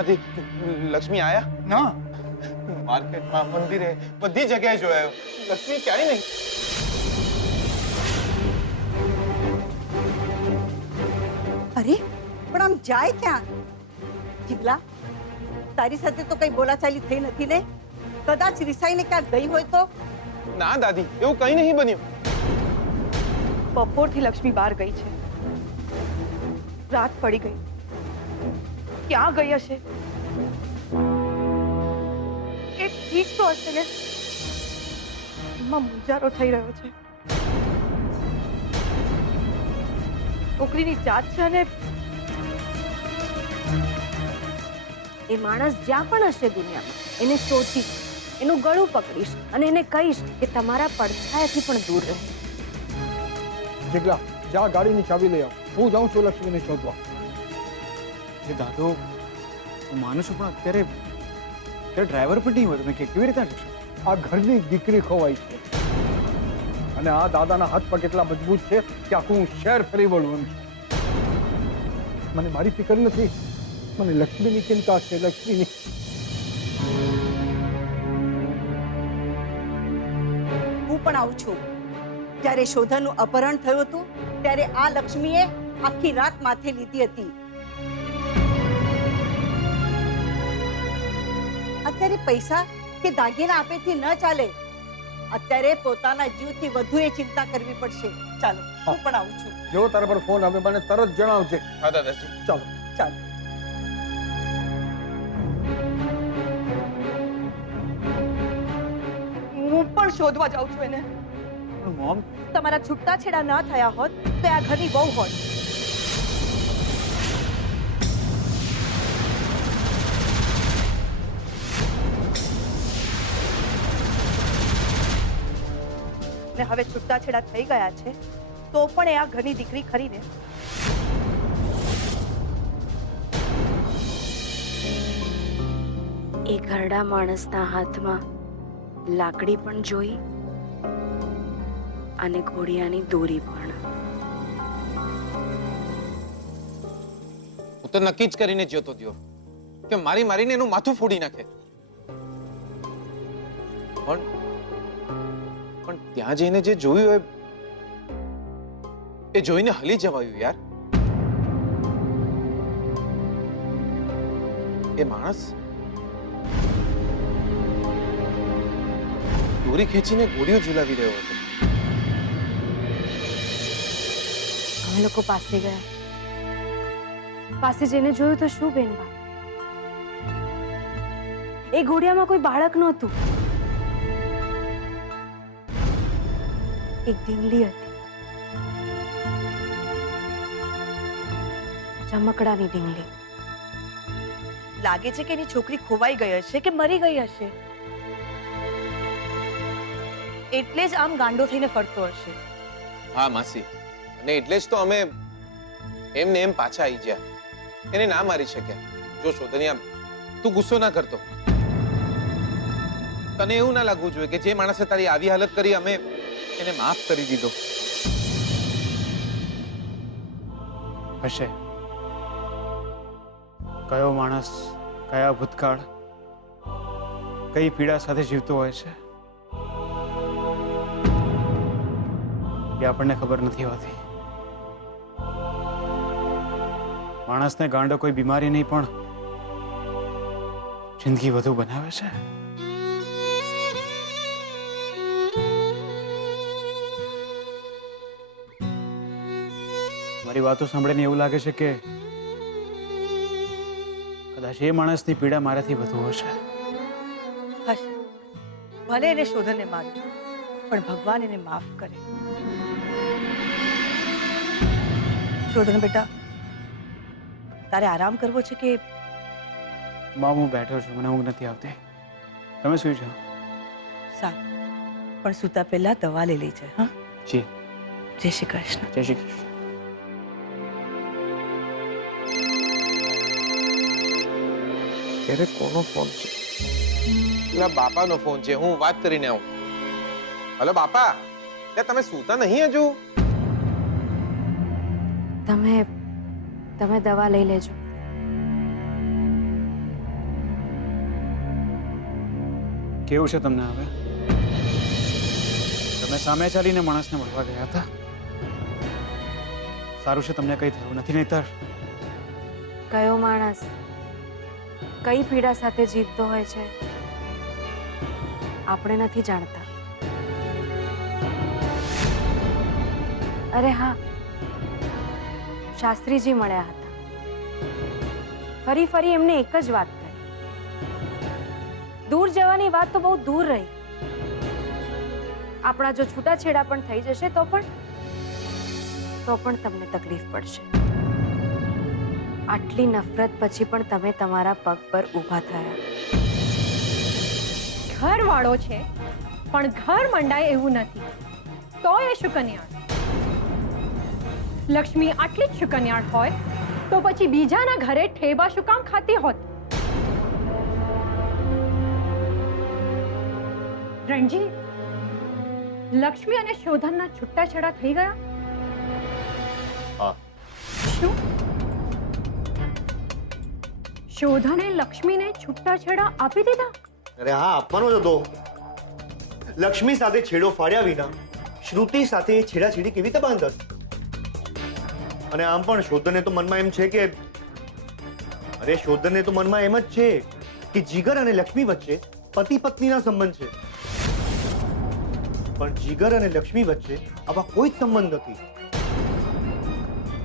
दादी लक्ष्मी आया ना मार्केट में मंदिर है बधी जगह जो है लक्ष्मी क्या ही नहीं अरे पण આમ જાય ક્યાં? જીગલા તારી સાથે તો કઈ બોલાચાલી થઈ નથી ને? કદાચ રિસાઈને ક્યાં ગઈ હોય તો? ना दादी એવું કઈ નહીં બન્યું બપોરથી લક્ષ્મી બહાર ગઈ છે, રાત પડી ગઈ, ક્યાં ગઈ હશે? એ ઠીક તો હશે ને? એમાં મુંજારો થઈ રહ્યો છે. છોકરીની જાત છે અને એ માણસ જ્યાં પણ હશે દુનિયામાં એને શોધીશ, એનું ગળું પકડીશ અને એને કહીશ કે તમારા પડછાયાથી પણ દૂર રહે. જીગલા જા ગાડીની ચાવી લઈ આવ, હું જાઉં છું લક્ષ્મીને શોધવા. એ દાદો હું માનું છું પણ અત્યારે ડ્રાઈવર પણ નહીં હોય, તમે કેવી રીતે જશો? આ ઘરની દીકરી ખોવાઈ છે અને આ દાદાના હાથ પગ એટલા મજબૂત છે કે આખું શહેર ફરી વળવું છે. મને મારી ફિકર નથી, મને લક્ષ્મીની ચિંતા છે. લક્ષ્મીની હું પણ આવું છું. જ્યારે શોધનનું અપહરણ થયું હતું ત્યારે આ લક્ષ્મીએ આખી રાત માથે લીધી હતી. અત્યારે પૈસા કે દાગીના આપેથી ન ચાલે. અત્યારે પોતાના જીવથી વધુ એ ચિંતા કરવી પડશે. ચાલો હું પણ આવું છું. જો તારા પર ફોન આવે મને તરત જણાવજે. हाँ दादाजी ચાલો ચાલો. હું પણ શોધવા જાઉં છું એને. પણ મોમ, તમારા છૂટાછેડા ના થયા હોત તો આ ઘરની બહુ હોત. ને હવે છૂટાછેડા થઈ ગયા છે તો પણ એ આ ઘરની દીકરી ખરીને. એ ઘરડા માણસના હાથમાં લાકડી પણ જોઈ અને ઘોડિયાની દોરી પણ. હું તો નક્કી જ કરીને જ્યોતો દ્યો કે મારી મારીને એનું માથું ફોડી નાખે. પણ ત્યાં જઈને જે જોયું હોય એ જોઈને હલી જવાયું યાર. એ માણસ દોરી ખેંચીને ઘોડીઓ ઝુલાવી રહ્યો હતો. અમે લોકો પાસે ગયા. પાસે જઈને જોયું તો શું બેનબા, એ ઘોડિયામાં કોઈ બાળક નહોતું. એક ઢીંગલી હતી, ચમકડાની ઢીંગલી. લાગે છે કે એની છોકરી ખોવાઈ ગઈ હશે કે મરી ગઈ હશે, એટલે જ આમ ગાંડો થઈને ફરતો હશે. હા માસી, અને એટલે જ તો અમે એમને એમ પાછા આવી ગયા. એને ના મારી શક્યા. જો શોધનિયા તું ગુસ્સો ના કરતો. તને એવું ના લાગવું જોઈએ કે જે માણસે તારી આવી હાલત કરી અમે એને માફ કરી દીધો. હશે કયો માણસ કયા ભૂતકાળ કઈ પીડા સાથે જીવતો હોય છે એ આપણને ખબર નથી હોતી. માણસને ગાંડો કોઈ બીમારી નહીં પણ જિંદગી વધુ બનાવે છે. મારી વાતો સાંભળીને એવું લાગે છે કે કદાચ એ માણસની પીડા મારાથી વધુ હશે. હશે, ભલે એને શોધનને માર્યું પણ ભગવાન એને માફ કરે. શોધન બેટા, તારે આરામ કરવો છે કે? માં હું બેઠો છું, મને ઊંઘ નથી આવતી. તમે શું છો? સારું, પણ સૂતા પહેલા દવા લઈ લેજે. હા જી. જય શ્રી કૃષ્ણ. જય શ્રી કૃષ્ણ. ક્યારે કોનો ફોન છે? પેલા બાપાનો ફોન છે, હું વાત કરીને આવું. હલો બાપા, તમે સૂતા નહીં હજુ? તમે દવા લઈ લેજો. કેવું છે તમને હવે? તમે સામે ચાલીને માણસને મળવા ગયા હતા. સારું છે તમને કંઈ થયું નથી, નહીતર કયો માણસ કઈ પીડા સાથે જીવતો હોય છે આપણે નથી જાણતા. અરે હા, શાસ્ત્રીજી મળ્યા હતા. ફરી ફરી એમને એક જ વાત કરી. દૂર જવાની વાત તો બહુ દૂર રહી, આપણા જો છૂટાછેડા પણ થઈ જશે તો પણ તમને તકલીફ પડશે. આટલી નફરત પછી પણ તમે તમારા પગ પર ઊભા થયા. ઘર વાળો છે પણ ઘર મંડાય એવું નથી, તો એ શુકન્યાળ. લક્ષ્મી આટલી જ શુકન્યાળ હોય તો પછી બીજાના ઘરે ઠેબા શું કામ ખાતી હોત? રણજી, લક્ષ્મી અને શોધનના છૂટાછેડા થઈ ગયા? હા. શું શોધને લક્ષ્મીને છૂટાછેડા આપી દીધા? અરે હા, આપવાનો જ હતો. લક્ષ્મી સાથે છેડો ફાડ્યા વિના શ્રુતિ સાથે છેડાછેડી કેવી રીતે બાંધત? અને આમ પણ શોધને તો મનમાં એમ છે કે શોધને તો મનમાં એમ જ છે કે જીગર અને લક્ષ્મી વચ્ચે પતિ પત્નીના સંબંધ છે. પણ જીગર અને લક્ષ્મી વચ્ચે આવા કોઈ જ સંબંધ નથી.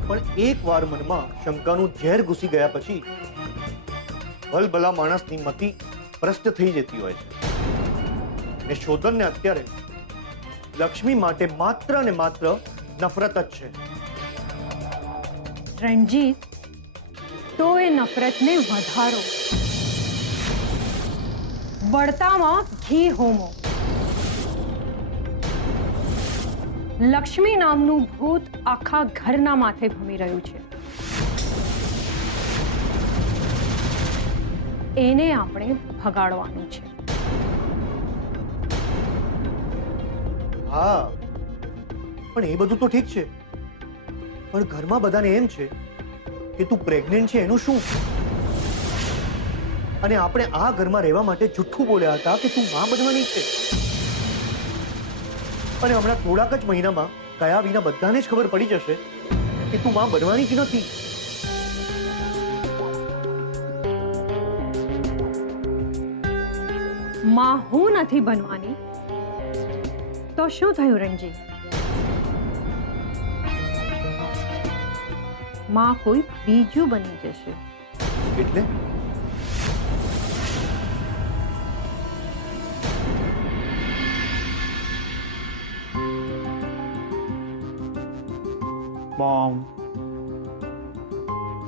પણ એકવાર મનમાં શંકાનું ઝેર ઘૂસી ગયા પછી ભલભલા માણસની મતિ ભ્રષ્ટ થઈ જતી હોય છે. અને શોધનને અત્યારે લક્ષ્મી માટે માત્ર ને માત્ર નફરત જ છે. રણજીત, તો એ નફરતને વધારો, બળતામાં ઘી હોમો. લક્ષ્મી નામનું ભૂત આખા ઘરના માથે ભમી રહ્યું છે. એને આપણે ભગાડવાનું છે. હા, પણ એ બધું તો ઠીક છે, પણ ઘરમાં બધાને એમ છે કે તું પ્રેગ્નન્ટ છે એનું શું? અને આપણે આ ઘરમાં રહેવા માટે જુઠ્ઠું બોલ્યા હતા કે તું માં બનવાની છે. અને હમણાં થોડાક જ મહિનામાં કયા વિના બધાને જ ખબર પડી જશે કે તું માં બનવાની જ નથી. માં હું નથી બનવાની તો શું થયું રણજીત? માં કોઈ બીજું બની જશે. એટલે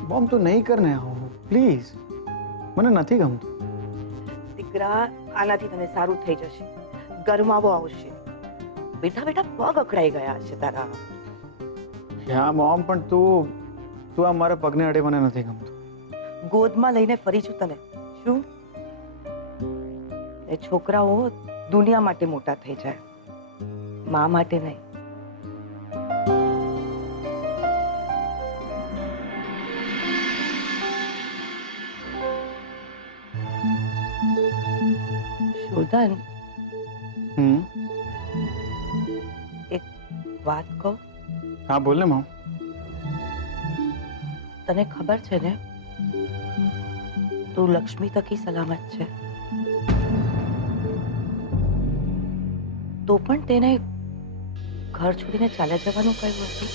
મોમ તો નહીં કરને આવું પ્લીઝ, મને નથી ગમતું. દીકરા, આનાથી તને સારું થઈ જશે. ગરમાવો આવશે. બેઠા બેઠા પગ અકળાઈ ગયા છે તારા. હા મોમ, પણ તું આ મારા પગને અડે, મને નથી ગમતું. ગોદમાં લઈને ફરી છું તને. શું એ છોકરાઓ દુનિયા માટે મોટા થઈ જાય, મા માટે નહીં. શોધન, એક વાત કહું? હા બોલ ને મોમ. તને ખબર છે ને તું લક્ષ્મી તકી સલામત છે, તો પણ તેને ઘર છોડીને ચાલ્યા જવાનું કહ્યું હતું.